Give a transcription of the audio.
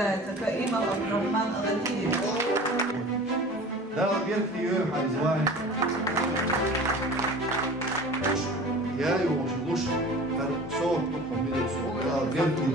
ثلاثة كإمام عبد الرحمن أغنية. ده بيركي يوم حيزواني يا يوم شغوش فرق صوت نقطة من الصوت. بيركي